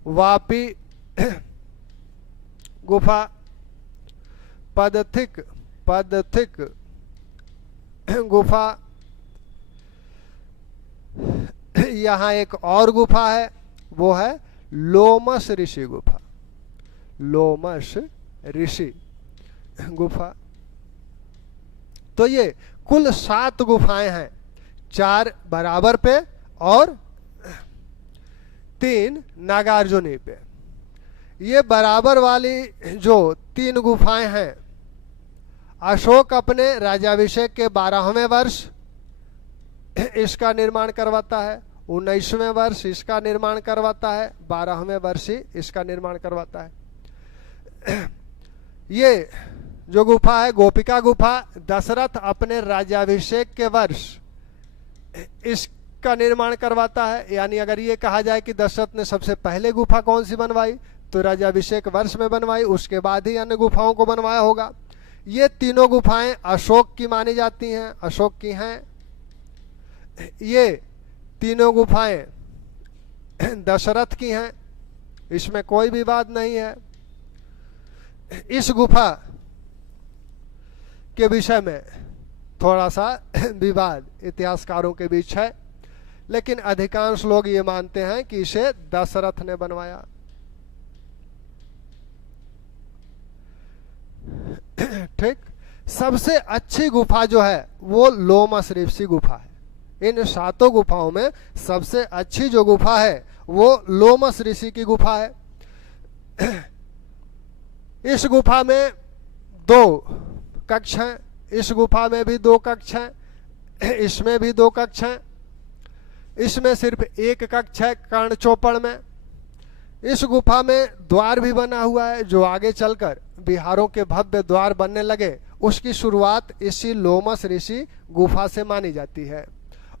वापी गुफा, पदथिक, पदथिक गुफा। यहाँ एक और गुफा है, वो है लोमस ऋषि गुफा, लोमस ऋषि गुफा। तो ये कुल 7 गुफाएं हैं, 4 बराबर पे और 3 नागार्जुनी पे। ये बराबर वाली जो 3 गुफाएं हैं, अशोक अपने राज्याभिषेक के 12वें वर्ष इसका निर्माण करवाता है, 19वें वर्ष इसका निर्माण करवाता है, 12वें वर्ष ही इसका निर्माण करवाता है। ये जो गुफा है गोपिका गुफा, दशरथ अपने राज्याभिषेक के वर्ष इसका निर्माण करवाता है। यानी अगर ये कहा जाए कि दशरथ ने सबसे पहले गुफा कौन सी बनवाई, तो राज्याभिषेक वर्ष में बनवाई, उसके बाद ही अन्य गुफाओं को बनवाया होगा। ये तीनों गुफाएं अशोक की मानी जाती हैं, अशोक की हैं। ये तीनों गुफाएं दशरथ की हैं, इसमें कोई विवाद नहीं है। इस गुफा के विषय में थोड़ा सा विवाद इतिहासकारों के बीच है, लेकिन अधिकांश लोग ये मानते हैं कि इसे दशरथ ने बनवाया। ठीक। सबसे अच्छी गुफा जो है वो लोमस ऋषि गुफा है। इन 7 गुफाओं में सबसे अच्छी जो गुफा है वो लोमस ऋषि की गुफा है। इस गुफा में 2 कक्ष हैं, इस गुफा में भी 2 कक्ष हैं, इसमें भी 2 कक्ष हैं। इसमें सिर्फ 1 कक्ष है कर्ण चौपड़ में। इस गुफा में द्वार भी बना हुआ है, जो आगे चलकर बिहारों के भव्य द्वार बनने लगे उसकी शुरुआत इसी लोमस ऋषि गुफा से मानी जाती है।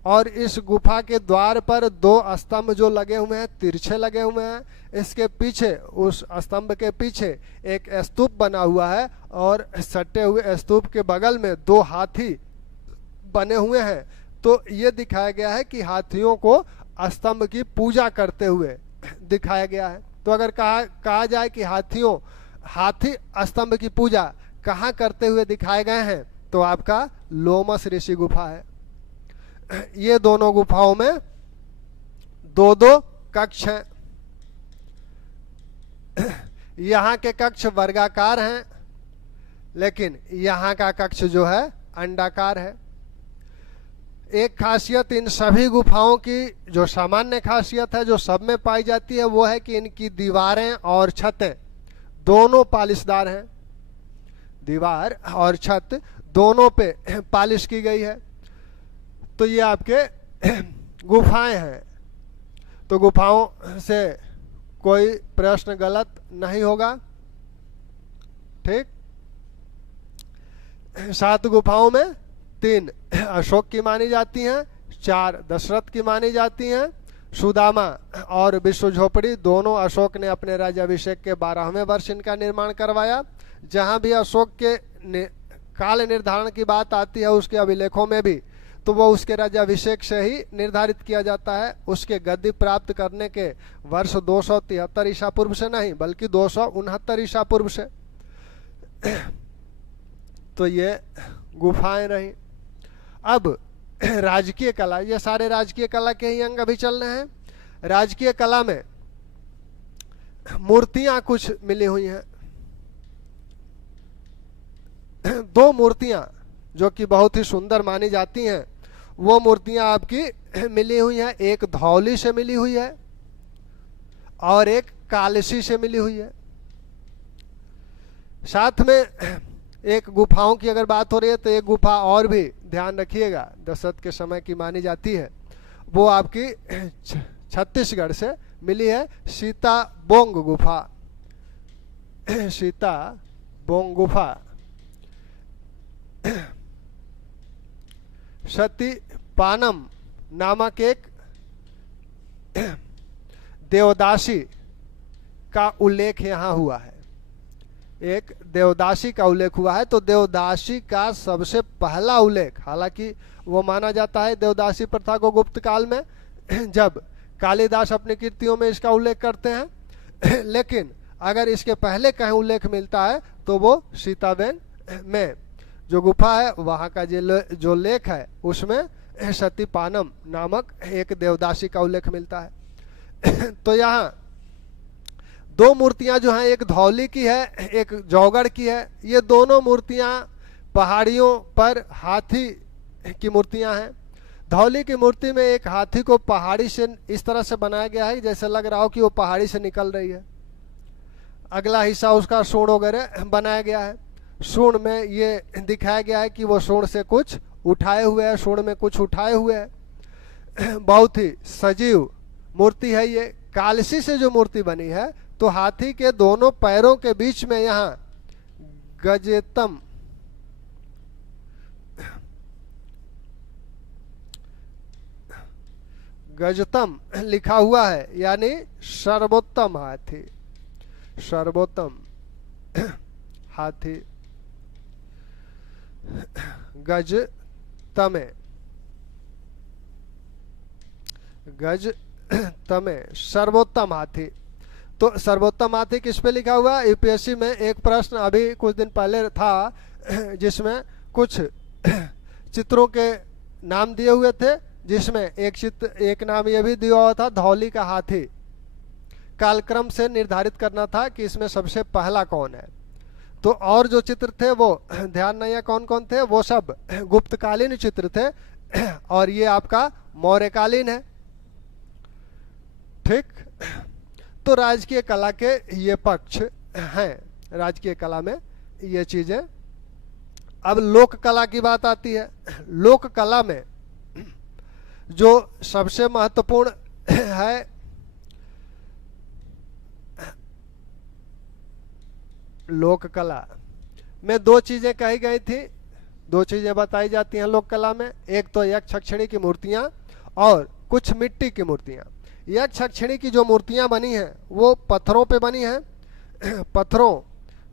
और इस गुफा के द्वार पर 2 स्तंभ जो लगे हुए हैं, तिरछे लगे हुए हैं। इसके पीछे, उस स्तंभ के पीछे एक स्तूप बना हुआ है और सटे हुए स्तूप के बगल में 2 हाथी बने हुए हैं। तो ये दिखाया गया है कि हाथियों को स्तंभ की पूजा करते हुए दिखाया गया है। तो अगर कहा जाए कि हाथी स्तंभ की पूजा कहाँ करते हुए दिखाए गए हैं, तो आपका लोमस ऋषि गुफा है। ये दोनों गुफाओं में 2-2 कक्ष हैं। यहाँ के कक्ष वर्गाकार हैं, लेकिन यहाँ का कक्ष जो है अंडाकार है। एक खासियत इन सभी गुफाओं की, जो सामान्य खासियत है जो सब में पाई जाती है, वो है कि इनकी दीवारें और छतें दोनों पालिशदार हैं। दीवार और छत दोनों पे पालिश की गई है। तो ये आपके गुफाएं हैं। तो गुफाओं से कोई प्रश्न गलत नहीं होगा। ठीक। 7 गुफाओं में 3 अशोक की मानी जाती हैं, 4 दशरथ की मानी जाती हैं। सुदामा और विश्व झोपड़ी दोनों अशोक ने अपने राज्याभिषेक के 12वें वर्ष इनका निर्माण करवाया। जहां भी अशोक के काल निर्धारण की बात आती है उसके अभिलेखों में भी, तो वो उसके राज्याभिषेक से ही निर्धारित किया जाता है। उसके गद्दी प्राप्त करने के वर्ष 273 ईसा पूर्व से नहीं बल्कि 269 ईसा पूर्व से। तो ये गुफाएं रही। अब राजकीय कला, ये सारे राजकीय कला के ही अंग अभी चल रहे हैं। राजकीय कला में मूर्तियां कुछ मिली हुई हैं। 2 मूर्तियां जो कि बहुत ही सुंदर मानी जाती हैं, वो मूर्तियां आपकी मिली हुई हैं। एक धौली से मिली हुई है और एक कालसी से मिली हुई है। साथ में एक गुफाओं की अगर बात हो रही है तो एक गुफा और भी ध्यान रखिएगा दशरथ के समय की मानी जाती है, वो आपकी छत्तीसगढ़ से मिली है, सीता बोंग गुफा। सीता बोंग गुफा सती पानम नामक एक देवदासी का उल्लेख यहाँ हुआ है। एक देवदासी का उल्लेख हुआ है। तो देवदासी का सबसे पहला उल्लेख, हालांकि वो माना जाता है देवदासी प्रथा को गुप्त काल में, जब कालिदास अपनी कृतियों में इसका उल्लेख करते हैं, लेकिन अगर इसके पहले कहीं उल्लेख मिलता है तो वो सीताबेन में जो गुफा है वहाँ का जो लेख है उसमें सती पानम नामक एक देवदासी का उल्लेख मिलता है। तो यहाँ 2 मूर्तियां जो हैं, एक धौली की है एक जौगढ़ की है। ये दोनों मूर्तियां पहाड़ियों पर हाथी की मूर्तियां हैं। धौली की मूर्ति में एक हाथी को पहाड़ी से इस तरह से बनाया गया है जैसे लग रहा हो कि वो पहाड़ी से निकल रही है। अगला हिस्सा उसका सूंड वगैरह बनाया गया है। सूंड में ये दिखाया गया है कि वो सूंड से कुछ उठाए हुए है, सूंड में कुछ उठाए हुए है। बहुत ही सजीव मूर्ति है ये। कालसी से जो मूर्ति बनी है तो हाथी के दोनों पैरों के बीच में यहाँ गजतम लिखा हुआ है, यानी सर्वोत्तम हाथी, सर्वोत्तम हाथी गजतमे, गजतमे सर्वोत्तम हाथी। तो सर्वोत्तम हाथी किस पे लिखा हुआ? यूपीएससी में एक प्रश्न अभी कुछ दिन पहले था जिसमें कुछ चित्रों के नाम दिए हुए थे, जिसमें एक नाम ये भी दिया हुआ था धौली का हाथी। कालक्रम से निर्धारित करना था कि इसमें सबसे पहला कौन है। तो और जो चित्र थे वो ध्यान नहीं है कौन कौन थे, वो सब गुप्तकालीन चित्र थे और ये आपका मौर्यकालीन है। ठीक, तो राजकीय कला के ये पक्ष हैं, राजकीय कला में ये चीजें। अब लोक कला की बात आती है। लोक कला में जो सबसे महत्वपूर्ण है, लोक कला में 2 चीजें कही गई थी, 2 चीजें बताई जाती हैं लोक कला में। एक तो यक्ष यक्षिणी की मूर्तियां और कुछ मिट्टी की मूर्तियां। यक्ष यक्षिणी की जो मूर्तियां बनी हैं वो पत्थरों पे बनी हैं, पत्थरों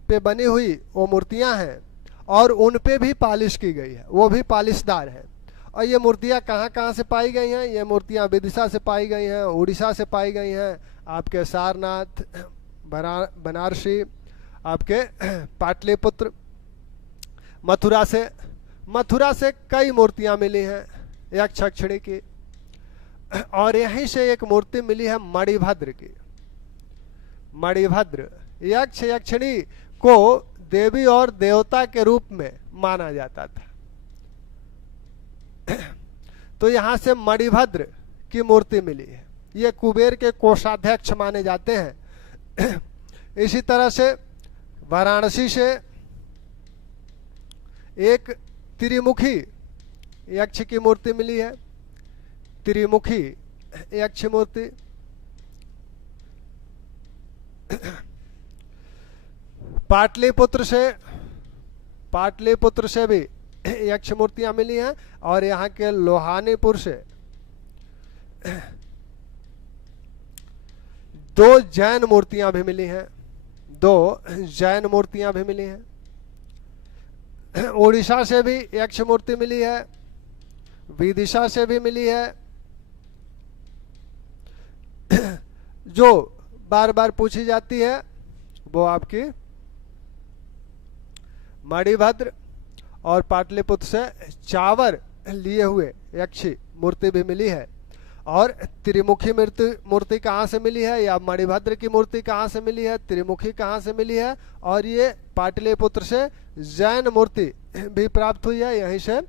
पे बनी हुई वो मूर्तियां हैं और उन पे भी पालिश की गई है, वो भी पालिशदार है। और ये मूर्तियां कहाँ कहाँ से पाई गई हैं? ये मूर्तियां विदिशा से पाई गई हैं, उड़ीसा से पाई गई हैं, आपके सारनाथ, बनारसी, आपके पाटलिपुत्र, मथुरा से कई मूर्तियां मिली हैं यक्ष यक्षिणी की। और यहीं से एक मूर्ति मिली है मणिभद्र की। मणिभद्र यक्ष यक्षिणी को देवी और देवता के रूप में माना जाता था। तो यहां से मणिभद्र की मूर्ति मिली है। ये कुबेर के कोषाध्यक्ष माने जाते हैं। इसी तरह से वाराणसी से एक त्रिमुखी यक्ष की मूर्ति मिली है, त्रिमुखी यक्ष मूर्ति। पाटलिपुत्र से पाटलिपुत्र से भी यक्ष मूर्तियां मिली हैं, और यहाँ के लोहानीपुर से 2 जैन मूर्तियां भी मिली हैं, 2 जैन मूर्तियां भी मिली हैं। उड़ीसा से भी यक्ष मूर्ति मिली है, विदिशा से भी मिली है। जो बार बार पूछी जाती है वो आपकी मणिभद्र और पाटलिपुत्र से चावर लिए हुए यक्षी मूर्ति भी मिली है। और त्रिमुखी मूर्ति कहाँ से मिली है, या मणिभद्र की मूर्ति कहाँ से मिली है, त्रिमुखी कहाँ से मिली है, और ये पाटलिपुत्र से जैन मूर्ति भी प्राप्त हुई है। यहीं से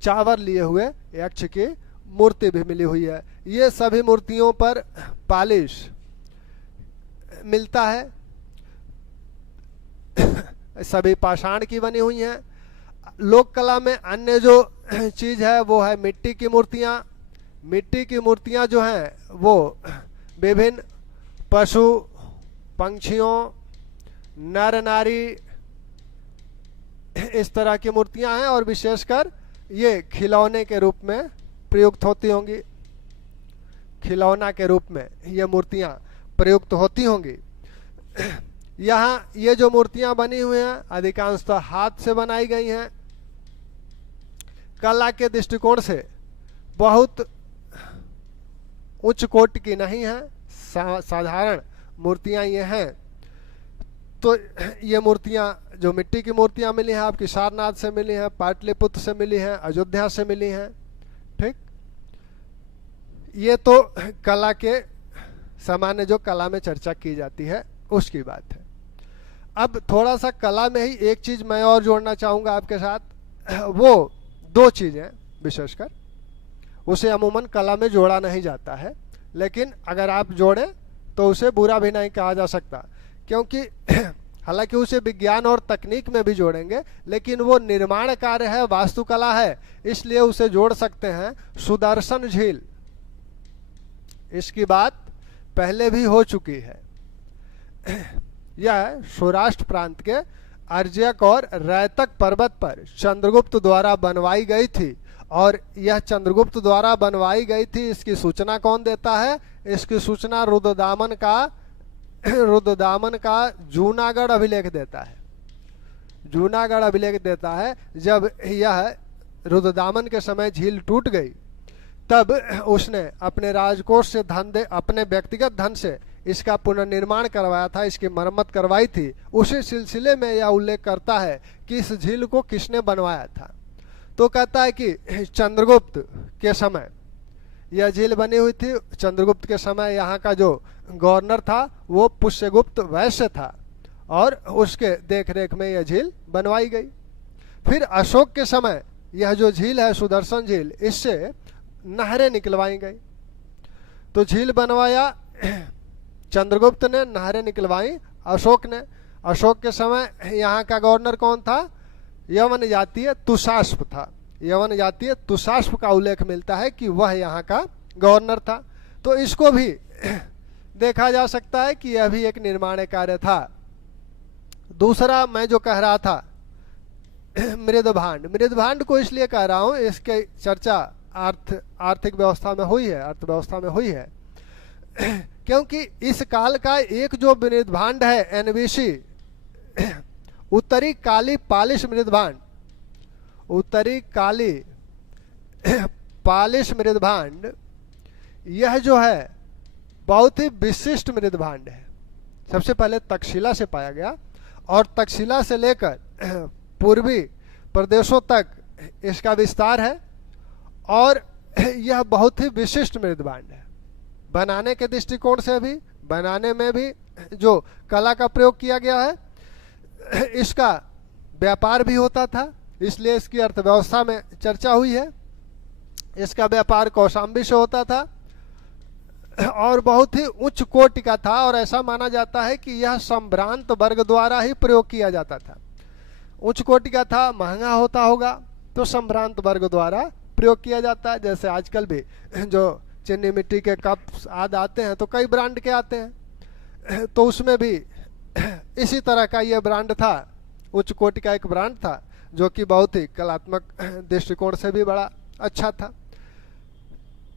चावर लिए हुए यक्ष की मूर्ति भी मिली हुई है। ये सभी मूर्तियों पर पालिश मिलता है, सभी पाषाण की बनी हुई हैं। लोक कला में अन्य जो चीज है वो है मिट्टी की मूर्तियां। मिट्टी की मूर्तियां जो हैं वो विभिन्न पशु पंछियों, नर नारी, इस तरह की मूर्तियां हैं, और विशेषकर ये खिलौने के रूप में प्रयुक्त होती होंगी। खिलौना के रूप में ये मूर्तियां प्रयुक्त होती होंगी। यहाँ ये जो मूर्तियां बनी हुई हैं अधिकांशतः हाथ से बनाई गई हैं। कला के दृष्टिकोण से बहुत उच्च कोटि की नहीं है, साधारण मूर्तियां ये हैं। तो ये मूर्तियां जो मिट्टी की मूर्तियां मिली हैं आपकी सारनाथ से मिली हैं, पाटलिपुत्र से मिली हैं, अयोध्या से मिली हैं। ठीक, ये तो कला के सामान्य जो कला में चर्चा की जाती है उसकी बात है। अब थोड़ा सा कला में ही एक चीज मैं और जोड़ना चाहूंगा आपके साथ, वो 2 चीजें विशेषकर, उसे अमूमन कला में जोड़ा नहीं जाता है, लेकिन अगर आप जोड़ें तो उसे बुरा भी नहीं कहा जा सकता, क्योंकि हालांकि उसे विज्ञान और तकनीक में भी जोड़ेंगे, लेकिन वो निर्माण कार्य है, वास्तुकला है, इसलिए उसे जोड़ सकते हैं। सुदर्शन झील, इसकी बात पहले भी हो चुकी है। यह सौराष्ट्र प्रांत के अर्जयक और रैतक पर्वत पर चंद्रगुप्त द्वारा बनवाई गई थी, और यह चंद्रगुप्त द्वारा बनवाई गई थी, इसकी सूचना कौन देता है? इसकी सूचना रुद्रदामन का जूनागढ़ अभिलेख देता है। जूनागढ़ अभिलेख देता है जब यह रुद्रदामन के समय झील टूट गई, तब उसने अपने राजकोष से धन दे, अपने व्यक्तिगत धन से इसका पुनर्निर्माण करवाया था, इसकी मरम्मत करवाई थी। उसी सिलसिले में यह उल्लेख करता है कि इस झील को किसने बनवाया था। तो कहता है कि चंद्रगुप्त के समय यह झील बनी हुई थी। चंद्रगुप्त के समय यहाँ का जो गवर्नर था वो पुष्यगुप्त वैश्य था, और उसके देखरेख में यह झील बनवाई गई। फिर अशोक के समय यह जो झील है सुदर्शन झील, इससे नहरें निकलवाई गई। तो झील बनवाया चंद्रगुप्त ने, नहरें निकलवाई अशोक ने। अशोक के समय यहाँ का गवर्नर कौन था? यवन जातीय तुषास्प था। यवन जातीय तुषास्प का उल्लेख मिलता है कि वह यहाँ का गवर्नर था। तो इसको भी देखा जा सकता है कि यह भी एक निर्माण कार्य था। दूसरा मैं जो कह रहा था मृदभांड, मृदभांड को इसलिए कह रहा हूँ, इसके चर्चा आर्थिक व्यवस्था में हुई है, अर्थव्यवस्था में हुई है, क्योंकि इस काल का एक जो मृदभांड है एनबीसी, उत्तरी काली पालिश मृदभांड, उत्तरी काली पालिश मृदभांड, यह जो है बहुत ही विशिष्ट मृदभांड है। सबसे पहले तक्षशिला से पाया गया, और तक्षशिला से लेकर पूर्वी प्रदेशों तक इसका विस्तार है, और यह बहुत ही विशिष्ट मृदभांड है। बनाने के दृष्टिकोण से भी, बनाने में भी जो कला का प्रयोग किया गया है, इसका व्यापार भी होता था, इसलिए इसकी अर्थव्यवस्था में चर्चा हुई है। इसका व्यापार कौशाम्बी से होता था और बहुत ही उच्च कोटि का था, और ऐसा माना जाता है कि यह संभ्रांत वर्ग द्वारा ही प्रयोग किया जाता था। उच्च कोटि का था, महंगा होता होगा, तो संभ्रांत वर्ग द्वारा प्रयोग किया जाता है। जैसे आजकल भी जो चीनी मिट्टी के कप आदि आते हैं तो कई ब्रांड के आते हैं, तो उसमें भी इसी तरह का यह ब्रांड था, उच्च कोटि का एक ब्रांड था, जो कि बहुत ही कलात्मक दृष्टिकोण से भी बड़ा अच्छा था।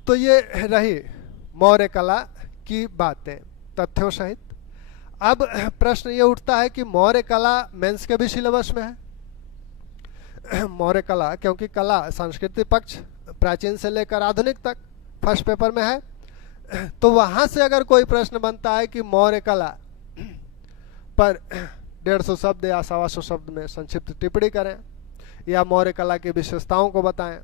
तो ये रही मौर्य कला की बातें तथ्यों सहित। अब प्रश्न ये उठता है कि मौर्य कला मेंस के भी सिलेबस में है। मौर्य कला, क्योंकि कला सांस्कृतिक पक्ष प्राचीन से लेकर आधुनिक तक फर्स्ट पेपर में है, तो वहां से अगर कोई प्रश्न बनता है कि मौर्य कला पर 150 शब्द या 125 शब्द में संक्षिप्त टिप्पणी करें या मौर्य कला की विशेषताओं को बताएं,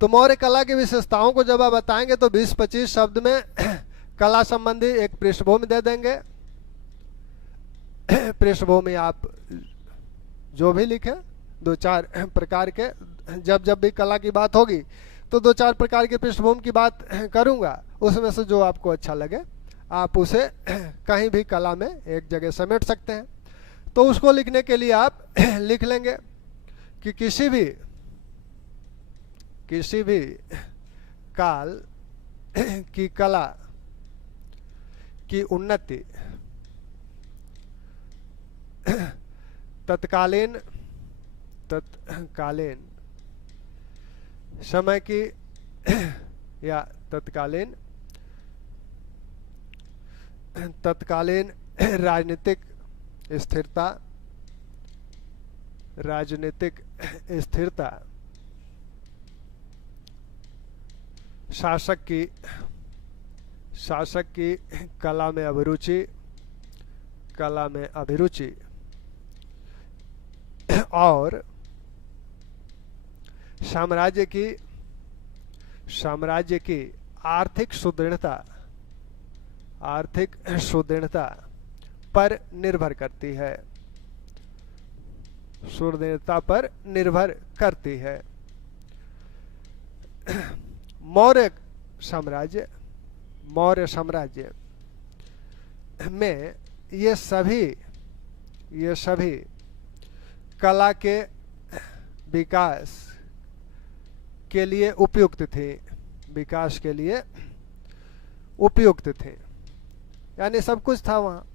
तो मौर्य कला की विशेषताओं को जब आप बताएंगे तो 20-25 शब्द में कला संबंधी एक पृष्ठभूमि दे देंगे। पृष्ठभूमि आप जो भी लिखें, 2-4 प्रकार के, जब भी कला की बात होगी तो 2-4 प्रकार की पृष्ठभूमि की बात करूंगा, उसमें से जो आपको अच्छा लगे आप उसे कहीं भी कला में एक जगह समेट सकते हैं। तो उसको लिखने के लिए आप लिख लेंगे कि किसी भी काल की कला की उन्नति तत्कालीन समय की या तत्कालीन राजनीतिक स्थिरता, शासक की कला में अभिरुचि और साम्राज्य की आर्थिक सुदृढ़ता पर निर्भर करती है। मौर्य साम्राज्य में ये सभी कला के विकास के लिए उपयुक्त थे, यानी सब कुछ था वहाँ।